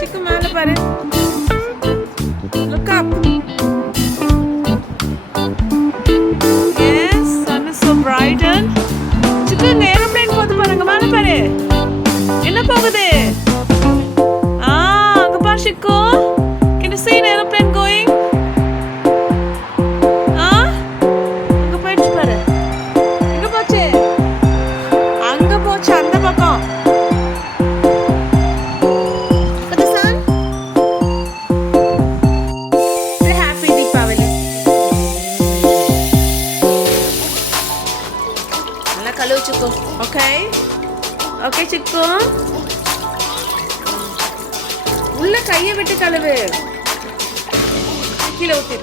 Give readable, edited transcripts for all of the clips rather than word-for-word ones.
சிக்கு மேல பாரு. Look up. Yes, sun is so bright and சிக்கு இந்த ஏரோப்ளேன் போகுது பாருங்க மேல பாரு. என்ன போகுது? அங்க பாரு சிக்கு. Can you see an aeroplane going? அங்க போயிடுச்சு பாரு. எங்க போச்சு? அங்க போச்சு அந்த பக்கம். Hello, Chico. Okay? Okay, Chico. உள்ள கையை விட்டு கழுவு. கீழே ஊத்து.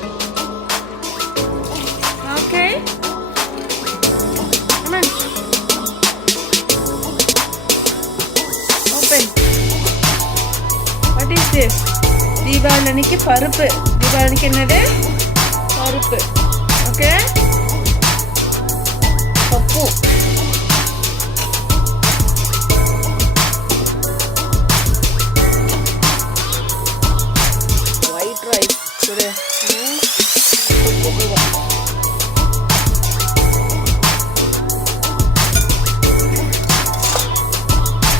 Okay? Come on. Open. What is this? Deepavali அன்னைக்கு பருப்பு. தீபாவளிக்கு என்னது? பருப்பு. Okay? பப்பு. Rice today.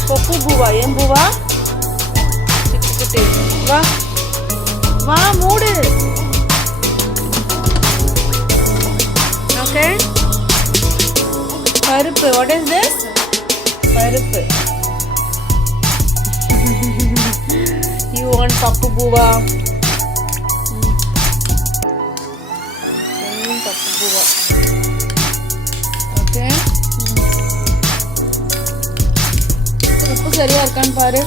Popu buva, em buva? Chikkute. Va. Va, mood. Okay. Paruppu. What is this? Paruppu. You want Popu buva? Okay உப்பு சரியா இருக்கான்னு பாரு.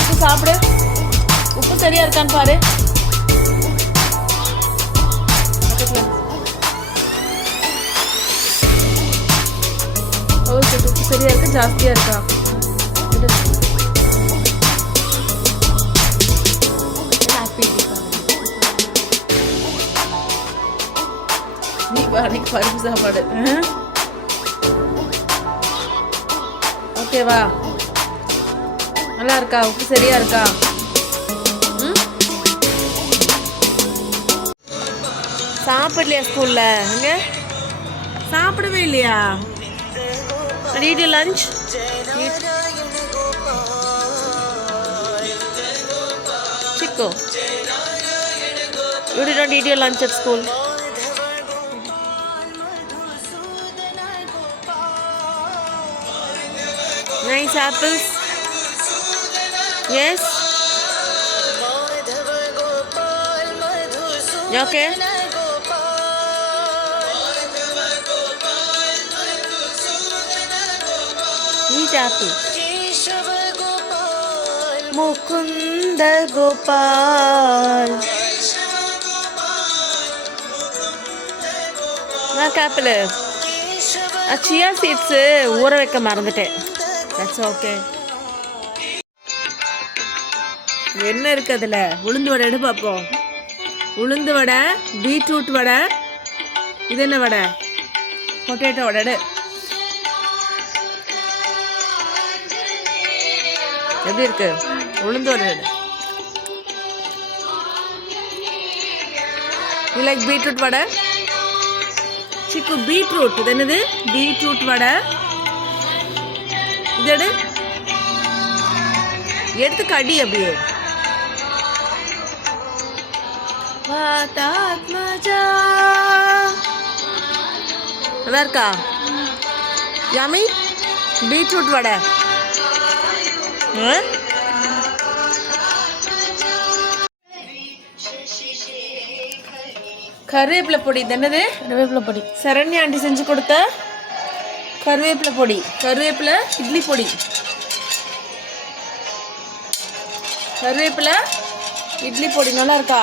உப்பு சாப்பிடு. உப்பு சரியா இருக்கான்னு பாரு. உப்பு சரியா இருக்கு ஜாஸ்தியா இருக்கா? தீபாவளிக்கு பருப்பு சாப்பாடு. ஓகேவா? நல்லா இருக்கா? உப்பு சரியா இருக்கா? சாப்பிடலையா ஸ்கூல்ல? அங்க சாப்பிடவே இல்லையா? Eat your lunch. Chico, you did not eat your lunch at school. Nice apples. Yes. You okay? Eat apple. Mukunda Gopal. நான் ஆப்பிள். சியா சீட்ஸ் ஊற வைக்க மறந்துட்டேன். That's okay. என்ன இருக்கு அதுல? உளுந்து வடை எடு பாப்போம். உளுந்து வடை, பீட்ரூட் வடை. இது என்ன வடை? பொட்டேட்டோ வடை எடு. எப்படி இருக்கு? உளுந்து வடை எடு. You like beetroot வடை? சிக்கு பீட்ரூட். இது என்னது? பீட்ரூட் வடை. இதடு எடுத்து கடி அப்படியே. நல்லா இருக்கா? யாமி பீட்ரூட் வடை. கருவேப்பிலை பொடி. இது என்னது? கருவேப்பிலை பொடி. சரண்யா ஆண்டி செஞ்சு கொடுத்த கருவேப்பிலை பொடி. கருவேப்பிலை இட்லி பொடி. கருவேப்பிலை இட்லி பொடி நல்லா இருக்கா?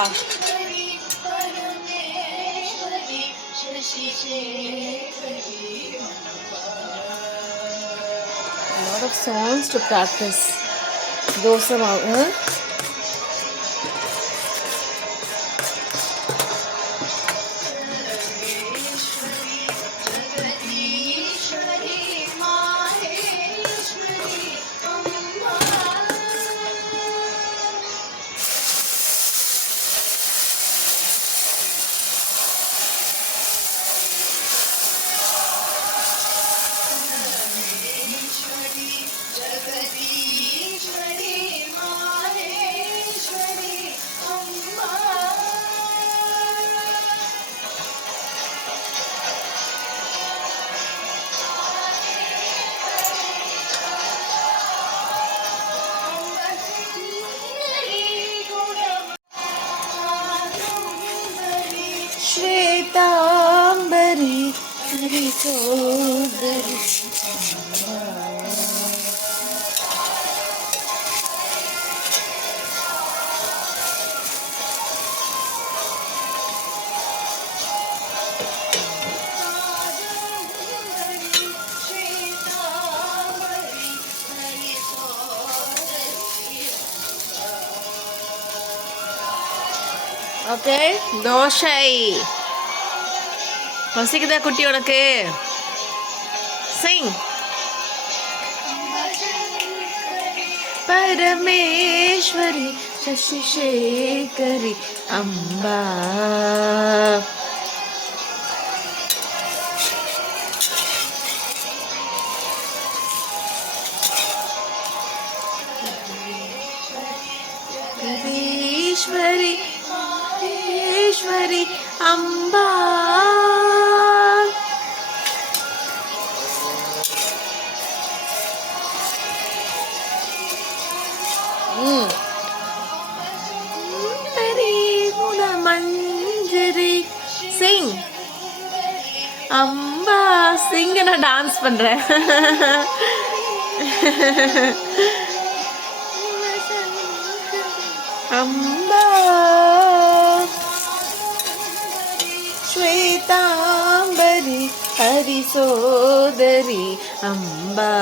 A lot of songs to practice. Dosa maavu. Hari சோதரி. ஓகே, தோசை பசிக்குதா குட்டி உனக்கு? சிங். பரமேஸ்வரி சசிசேகரி அம்பா. ஈஸ்வரி ஈஸ்வரி அம்பா. மஞ்சரி சிங் அம்பா. சிங்க நான் டான்ஸ் பண்றேன். அம்பா ஸ்வேதாம்பரி ஹரி சோதரி Amba.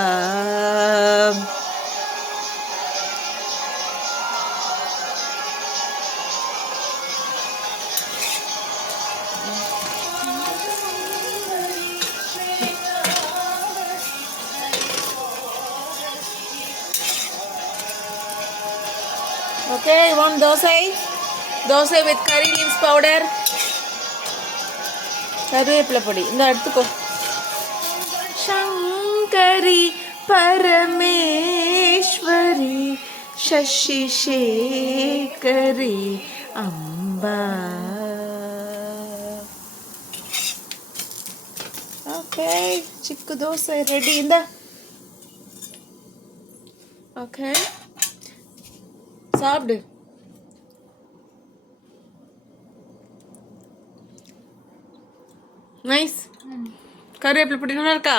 Okay, you want dosai? Dosai with curry leaves powder. கருவேப்பிலை பொடி இந்த எடுத்துக்கோ. சங்கரி பரமேஸ்வரி சசிசேகரி அம்பா. ஓகே, சிக்கு தோசை ரெடி. இந்த ஓகே சாப்பிடு. நைஸ். கருவேப்பிலை பொடி நல்லா இருக்கா?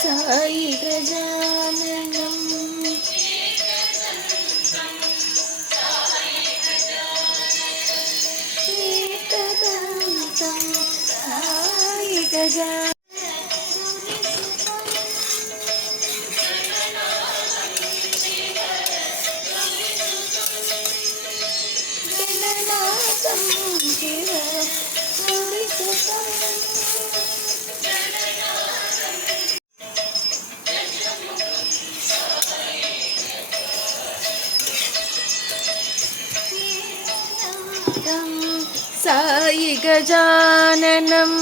சாயி கஜானனம் ஏகதந்தம் சாயி கஜானனம். சாயி கஜானனம்.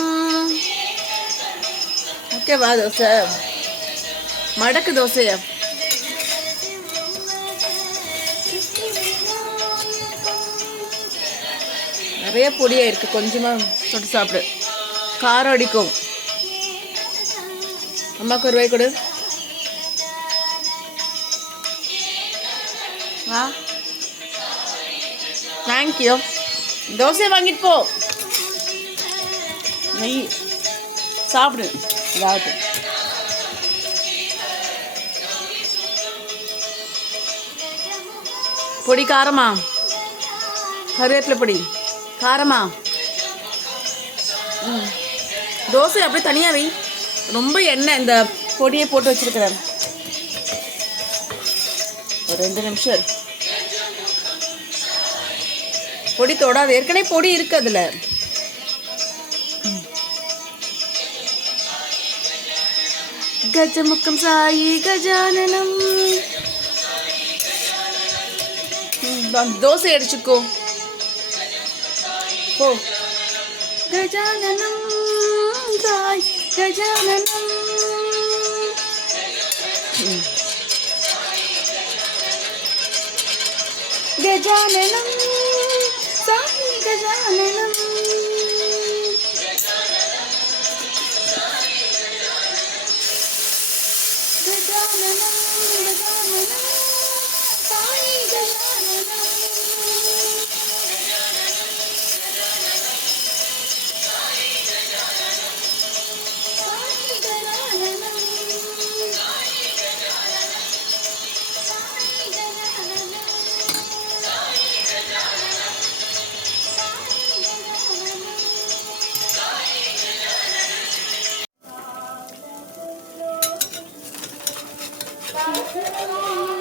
ஓகேவா தோசை? மடக்கு தோசையா? நிறைய பொடியா இருக்கு, கொஞ்சமா தொட்டு சாப்பிடு. காரம் அடிக்கும். அம்மாவுக்கு ஒரு ரூபாய் கொடு. ஆ தேங்க்யூ. தோசை வாங்கிட்டு போ. நெய் சாப்பிடு. ஏதாவது பொடி காரமா? கருவேப்பிலை பொடி காரமா? தோசை அப்படியே தனியாக வை. ரொம்ப எண்ணெய் இந்த பொடியை போட்டு வச்சிருக்கிறேன். ஒரு 2 நிமிஷம் பொடி தொடாது, ஏற்கனவே பொடி இருக்கு அதுல. கஜமுக்கம் சாயி கஜானனம். தோசை அடிச்சுக்கோ போ. கஜானனம் சாய் கஜானனம். கஜானனம் சாமி கஜானனம். கஜானனம் கஜானனம் சாமி கஜானனம். Thank you.